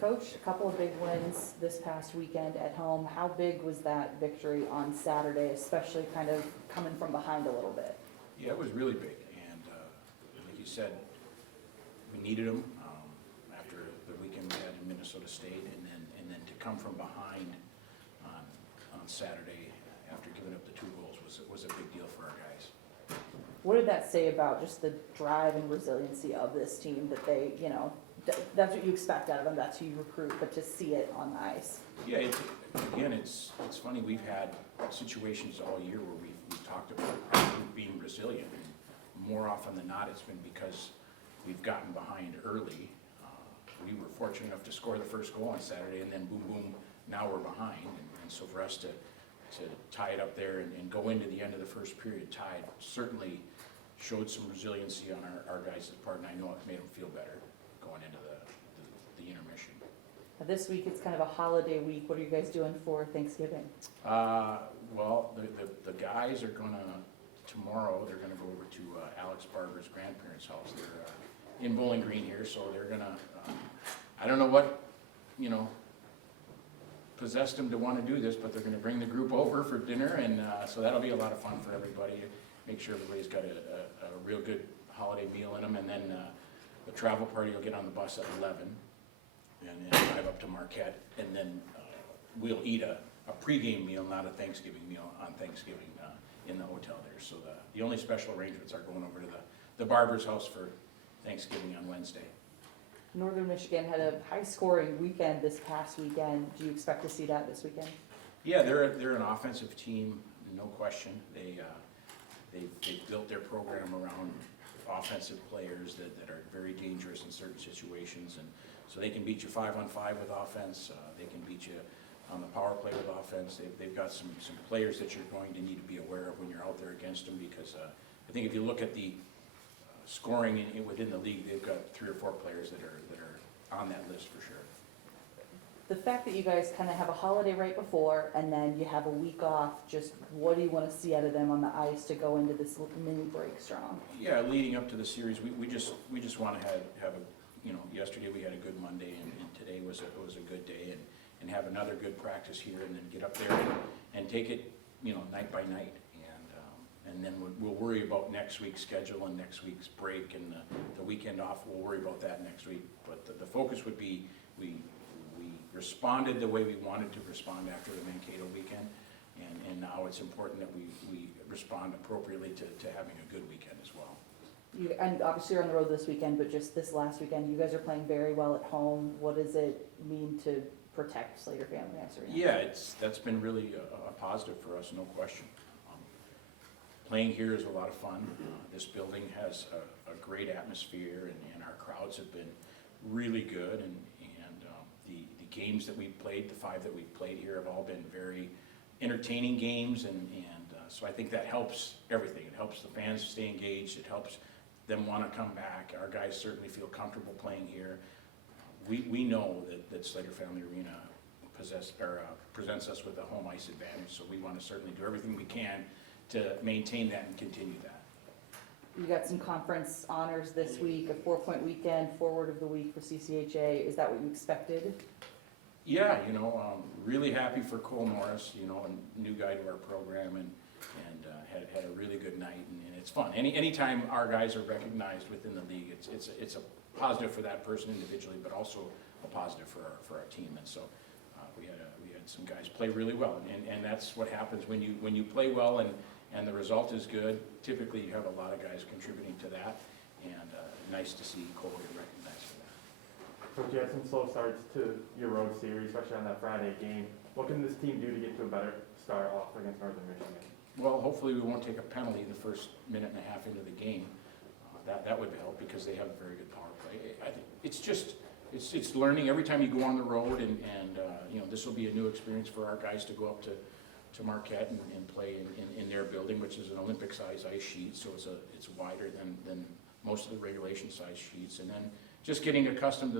Coach, a couple of big wins this past weekend at home. How big was that victory on Saturday, especially kind of coming from behind a little bit? Yeah, it was really big, and like you said, we needed them after the weekend we had in Minnesota State, and then to come from behind on Saturday after giving up the 2 goals was a big deal for our guys. What did that say about just the drive and resiliency of this team that they, that's what you expect out of them, that's who you recruit, but to see it on the ice? Yeah, it's funny, we've had situations all year where we've talked about our group being resilient. And more often than not, it's been because we've gotten behind early. We were fortunate enough to score the first goal on Saturday, and then boom, boom, now we're behind. And so for us to tie it up there and go into the end of the first period tied certainly showed some resiliency on our guys' part, and I know it made them feel better going into the intermission. This week, it's kind of a holiday week. What are you guys doing for Thanksgiving? Well, the guys are tomorrow, they're gonna go over to Alex Barber's grandparents' house. They're in Bowling Green here, so they're gonna, I don't know what, possessed them to want to do this, but they're gonna bring the group over for dinner, and so that'll be a lot of fun for everybody. Make sure everybody's got a real good holiday meal in them, and then the travel party will get on the bus at 11 and then drive up to Marquette, and then we'll eat a pregame meal, not a Thanksgiving meal, on Thanksgiving in the hotel there. So the only special arrangements are going over to the Barber's house for Thanksgiving on Wednesday. Northern Michigan had a high-scoring weekend this past weekend. Do you expect to see that this weekend? Yeah, they're an offensive team, no question. They've built their program around offensive players that are very dangerous in certain situations, and so they can beat you 5-on-5 with offense. They can beat you on the power play with offense. They've got some players that you're going to need to be aware of when you're out there against them, because I think if you look at the scoring within the league, they've got 3 or 4 players that are on that list for sure. The fact that you guys kind of have a holiday right before and then you have a week off, just what do you want to see out of them on the ice to go into this mini break strong? Yeah, leading up to the series, we just want to have a, yesterday we had a good Monday, and today was a good day, and have another good practice here, and then get up there and take it, night by night. And then we'll worry about next week's schedule and next week's break and the weekend off. We'll worry about that next week. But the focus would be we responded the way we wanted to respond after the Mankato weekend, and now it's important that we respond appropriately to having a good weekend as well. And obviously you're on the road this weekend, but just this last weekend, you guys are playing very well at home. What does it mean to protect Slater Family Ice Arena? Yeah, that's been really a positive for us, no question. Playing here is a lot of fun. This building has a great atmosphere, and our crowds have been really good, and the games that we've played, the 5 that we've played here, have all been very entertaining games, and so I think that helps everything. It helps the fans stay engaged. It helps them want to come back. Our guys certainly feel comfortable playing here. We know that Slater Family Arena presents us with a home ice advantage, so we want to certainly do everything we can to maintain that and continue that. You got some conference honors this week, a 4-point weekend, forward of the week for CCHA. Is that what you expected? Yeah, really happy for Cole Norris, a new guy to our program, and had a really good night, and it's fun. Anytime our guys are recognized within the league, it's a positive for that person individually, but also a positive for our team. And so we had some guys play really well, and that's what happens when you play well and the result is good. Typically, you have a lot of guys contributing to that, and nice to see Cole get recognized for that. Coach, you had some slow starts to your road series, especially on that Friday game. What can this team do to get to a better start off against Northern Michigan? Well, hopefully we won't take a penalty the first minute and a half into the game. That would help, because they have a very good power play. I think it's learning every time you go on the road, and this will be a new experience for our guys to go up to Marquette and play in their building, which is an Olympic size ice sheet, so it's wider than most of the regulation size sheets, and then just getting accustomed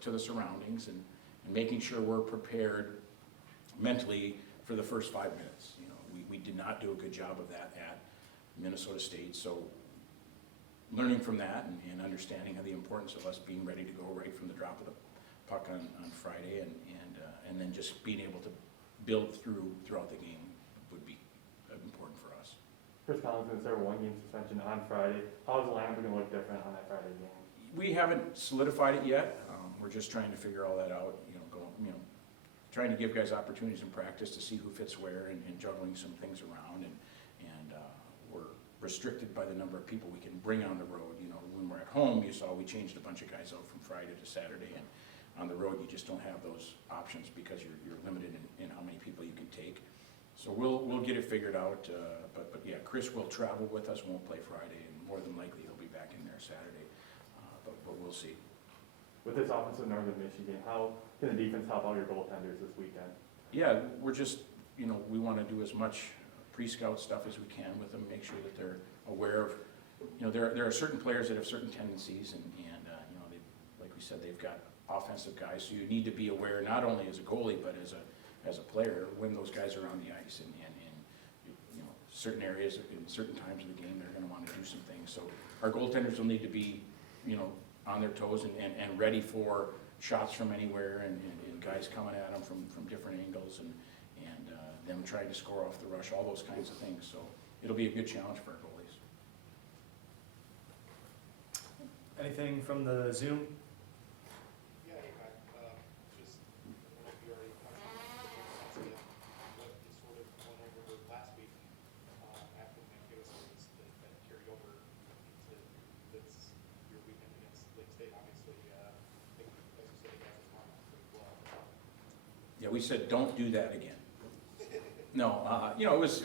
to the surroundings and making sure we're prepared mentally for the first 5 minutes. We did not do a good job of that at Minnesota State, so learning from that and understanding the importance of us being ready to go right from the drop of the puck on Friday, and then just being able to build throughout the game would be important for us. Chris Collins going to serve a 1-game suspension on Friday. How is the lineup going to look different on that Friday game? We haven't solidified it yet. We're just trying to figure all that out, trying to give guys opportunities in practice to see who fits where and juggling some things around. And we're restricted by the number of people we can bring on the road. When we're at home, you saw we changed a bunch of guys out from Friday to Saturday. And on the road, you just don't have those options because you're limited in how many people you can take. So we'll get it figured out. But yeah, Chris will travel with us, won't play Friday, and more than likely he'll be back in there Saturday. But we'll see. With this offense of Northern Michigan, how can the defense help out your goaltenders this weekend? Yeah, we're just, we want to do as much pre-scout stuff as we can with them, make sure that they're aware of, there are certain players that have certain tendencies, and like we said, they've got offensive guys, so you need to be aware, not only as a goalie, but as a player, when those guys are on the ice, and certain areas, in certain times of the game, they're going to want to do some things. So our goaltenders will need to be, on their toes and ready for shots from anywhere, and guys coming at them from different angles, and them trying to score off the rush, all those kinds of things. So it'll be a good challenge for our goalies. Anything from the Zoom? Yeah, hey, Pat, just, I don't know if you already touched on it, what you sort of went over last week, after the Mankato series that carried over into this, your weekend against Lake State, obviously, I think, as you said, you guys responded pretty well. Yeah, we said, don't do that again. No, it was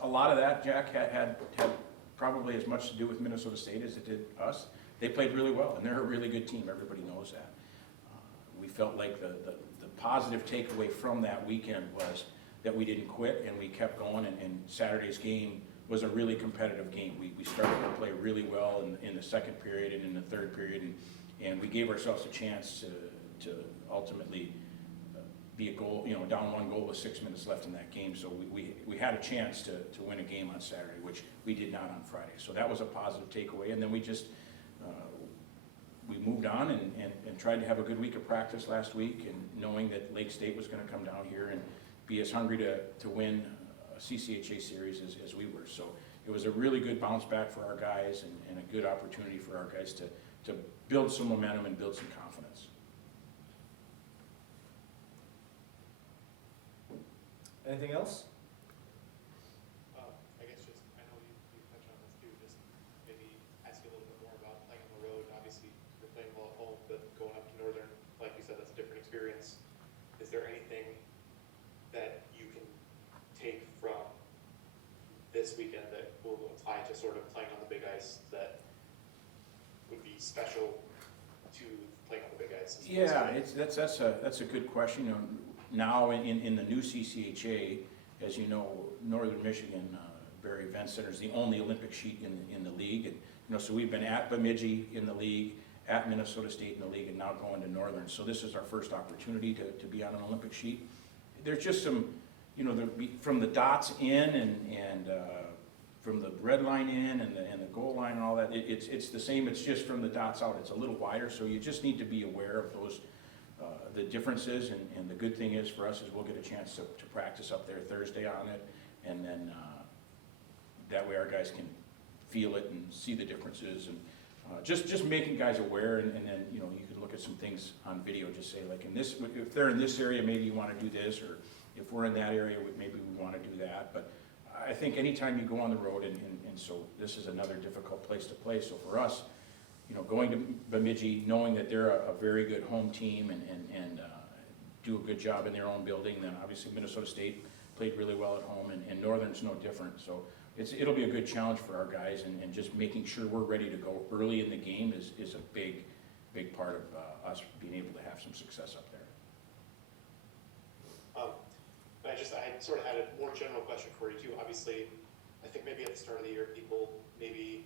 a lot of that, Jack, had probably as much to do with Minnesota State as it did us. They played really well, and they're a really good team. Everybody knows that. We felt like the positive takeaway from that weekend was that we didn't quit, and we kept going, and Saturday's game was a really competitive game. We started to play really well in the second period and in the third period, and we gave ourselves a chance to ultimately be a goal, down 1 goal with 6 minutes left in that game. So we had a chance to win a game on Saturday, which we did not on Friday. So that was a positive takeaway. And then we just, we moved on and tried to have a good week of practice last week, and knowing that Lake State was going to come down here and be as hungry to win a CCHA series as we were. So it was a really good bounce back for our guys, and a good opportunity for our guys to build some momentum and build some confidence. Anything else? I guess just, I know you touched on this too, just maybe ask you a little bit more about playing on the road. Obviously, you're playing well at home, but going up to Northern, like you said, that's a different experience. Is there anything that you can take from this weekend that will apply to sort of playing on the big ice that would be special to playing on the big ice? Yeah, that's a good question. Now in the new CCHA, as you know, Northern Michigan Barrie Event Center is the only Olympic sheet in the league, and so we've been at Bemidji in the league, at Minnesota State in the league, and now going to Northern. So this is our first opportunity to be on an Olympic sheet. There's just some, from the dots in and from the red line in and the goal line and all that, it's the same. It's just from the dots out. It's a little wider, so you just need to be aware of those. The differences, and the good thing is for us is we'll get a chance to practice up there Thursday on it, and then that way our guys can feel it and see the differences, and just making guys aware, and then you can look at some things on video, just say like if they're in this area, maybe you want to do this, or if we're in that area, maybe we want to do that. But I think anytime you go on the road, and so this is another difficult place to play, so for us, going to Bemidji, knowing that they're a very good home team and do a good job in their own building. Then obviously Minnesota State played really well at home, and Northern's no different. So it'll be a good challenge for our guys, and just making sure we're ready to go early in the game is a big part of us being able to have some success up there. I sort of had a more general question for you too. Obviously, I think maybe at the start of the year, people maybe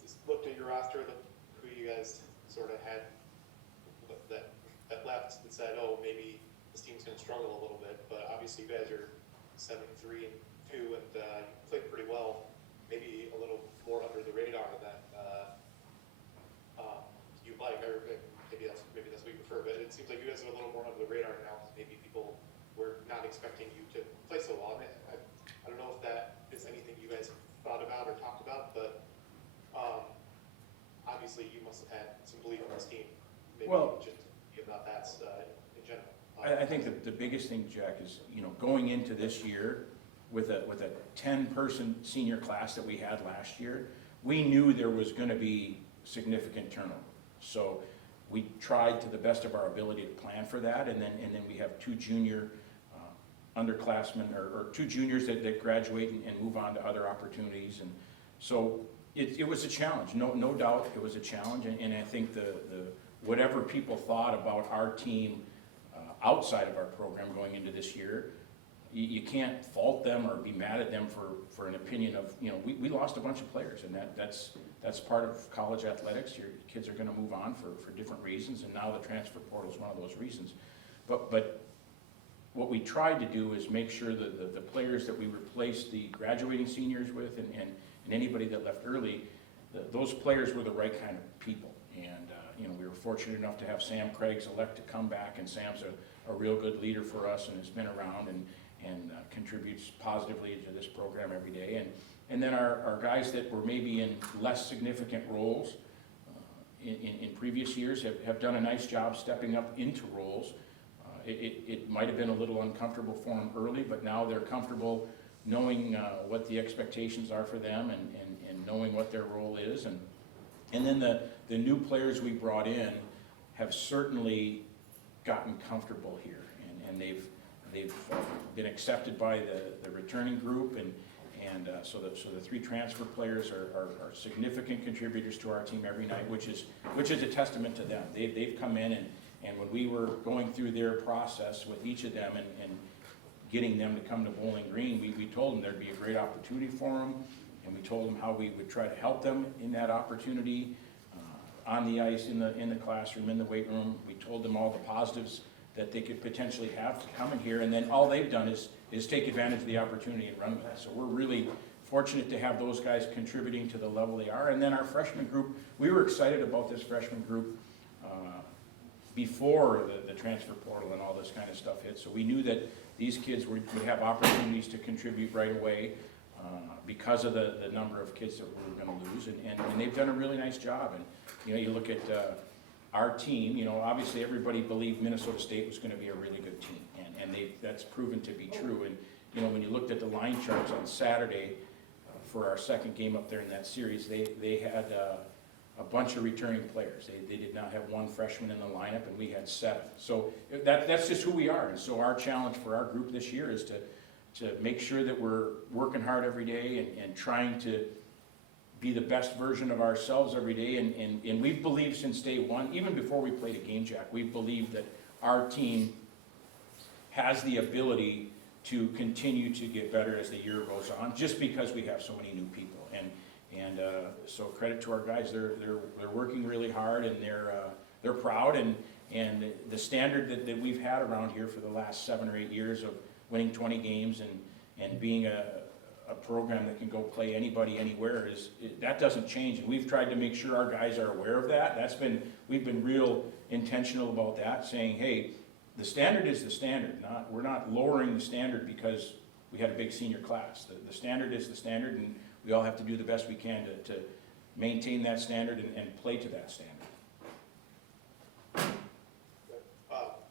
just looked at your roster, who you guys sort of had that left, and said, oh, maybe this team's going to struggle a little bit. But obviously, you guys are 7-3-2, and you played pretty well. Maybe a little more under the radar than you'd like, or maybe that's what you prefer. But obviously you must have had some belief in this team. Maybe Well- just about that in general. I think that the biggest thing, Jack, is, going into this year with a 10-person senior class that we had last year, we knew there was gonna be significant turnover. So we tried to the best of our ability to plan for that, and then we have two junior underclassmen, or two juniors that graduate and move on to other opportunities, and so it was a challenge, no doubt it was a challenge, and I think the whatever people thought about our team outside of our program going into this year, you can't fault them or be mad at them for an opinion of, we lost a bunch of players, and that's part of college athletics. Your kids are gonna move on for different reasons, and now the transfer portal is one of those reasons. But what we tried to do is make sure that the players that we replaced the graduating seniors with, and anybody that left early, those players were the right kind of people. And, we were fortunate enough to have Sam Craig's elect to come back, and Sam's a real good leader for us and has been around and contributes positively to this program every day. And then our guys that were maybe in less significant roles in previous years have done a nice job stepping up into roles. It might have been a little uncomfortable for them early, but now they're comfortable knowing what the expectations are for them and knowing what their role is. And then the new players we brought in have certainly gotten comfortable here, and they've been accepted by the returning group, and so the three transfer players are significant contributors to our team every night, which is a testament to them. They've come in, and when we were going through their process with each of them and getting them to come to Bowling Green, we told them there'd be a great opportunity for them, and we told them how we would try to help them in that opportunity, on the ice, in the classroom, in the weight room. We told them all the positives that they could potentially have to come in here, and then all they've done is take advantage of the opportunity and run with it. So we're really fortunate to have those guys contributing to the level they are. And then our freshman group, we were excited about this freshman group before the transfer portal and all this kind of stuff hit. So we knew that these kids would have opportunities to contribute right away because of the number of kids that we were going to lose, and they've done a really nice job. And you look at our team, obviously everybody believed Minnesota State was going to be a really good team, and that's proven to be true. And when you looked at the line charts on Saturday for our second game up there in that series, they had a bunch of returning players. They did not have one freshman in the lineup, and we had 7. So that's just who we are. And so our challenge for our group this year is to make sure that we're working hard every day and trying to be the best version of ourselves every day. And we've believed since day one, even before we played a game, Jack, we've believed that our team has the ability to continue to get better as the year goes on, just because we have so many new people. And so credit to our guys, they're working really hard, and they're proud, and the standard that we've had around here for the last 7 or 8 years of winning 20 games and being a program that can go play anybody anywhere that doesn't change. And we've tried to make sure our guys are aware of that. We've been real intentional about that, saying, hey, the standard is the standard. We're not lowering the standard because we had a big senior class. The standard is the standard, and we all have to do the best we can to maintain that standard and play to that standard.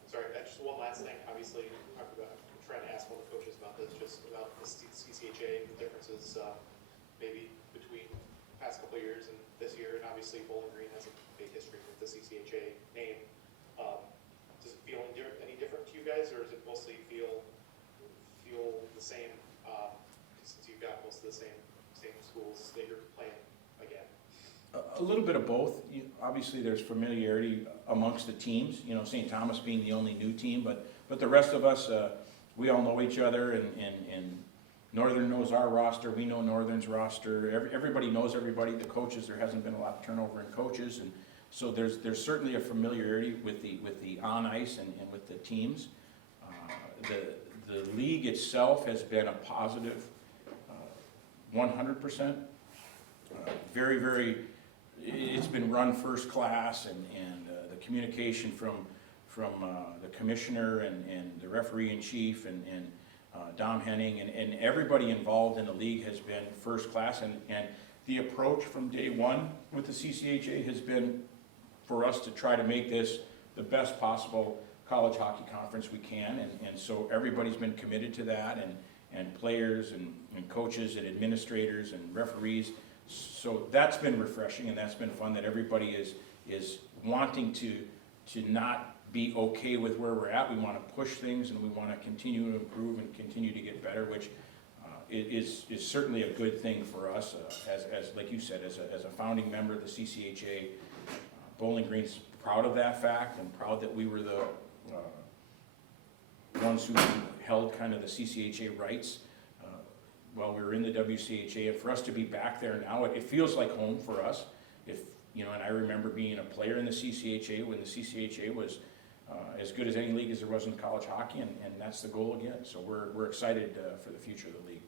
Sorry, just one last thing. Obviously, I'm trying to ask all the coaches about this, just about the CCHA, the differences maybe between the past couple of years and this year. And obviously, Bowling Green has a big history with the CCHA name. Does it feel any different to you guys, or does it mostly feel the same? Since you've got most of the same schools that you're playing again. A little bit of both. Obviously, there's familiarity amongst the teams. St. Thomas being the only new team, but the rest of us, we all know each other, and Northern knows our roster. We know Northern's roster. Everybody knows everybody. The coaches, there hasn't been a lot of turnover in coaches, and so there's certainly a familiarity with the on ice and with the teams. The league itself has been a positive. 100%. Very, very, it's been run first class, and the communication from the commissioner and the referee in chief and Dom Henning and everybody involved in the league has been first class. And the approach from day one with the CCHA has been for us to try to make this the best possible college hockey conference we can, and so everybody's been committed to that, and players and coaches and administrators and referees. So that's been refreshing, and that's been fun, that everybody is wanting to not be okay with where we're at. We want to push things, and we want to continue to improve and continue to get better, which is certainly a good thing for us, as like you said, as a founding member of the CCHA. Bowling Green's proud of that fact, and proud that we were the ones who held kind of the CCHA rights while we were in the WCHA. And for us to be back there now, it feels like home for us. If you know, and I remember being a player in the CCHA when the CCHA was as good as any league as there was in college hockey, and that's the goal again. So we're excited for the future of the league.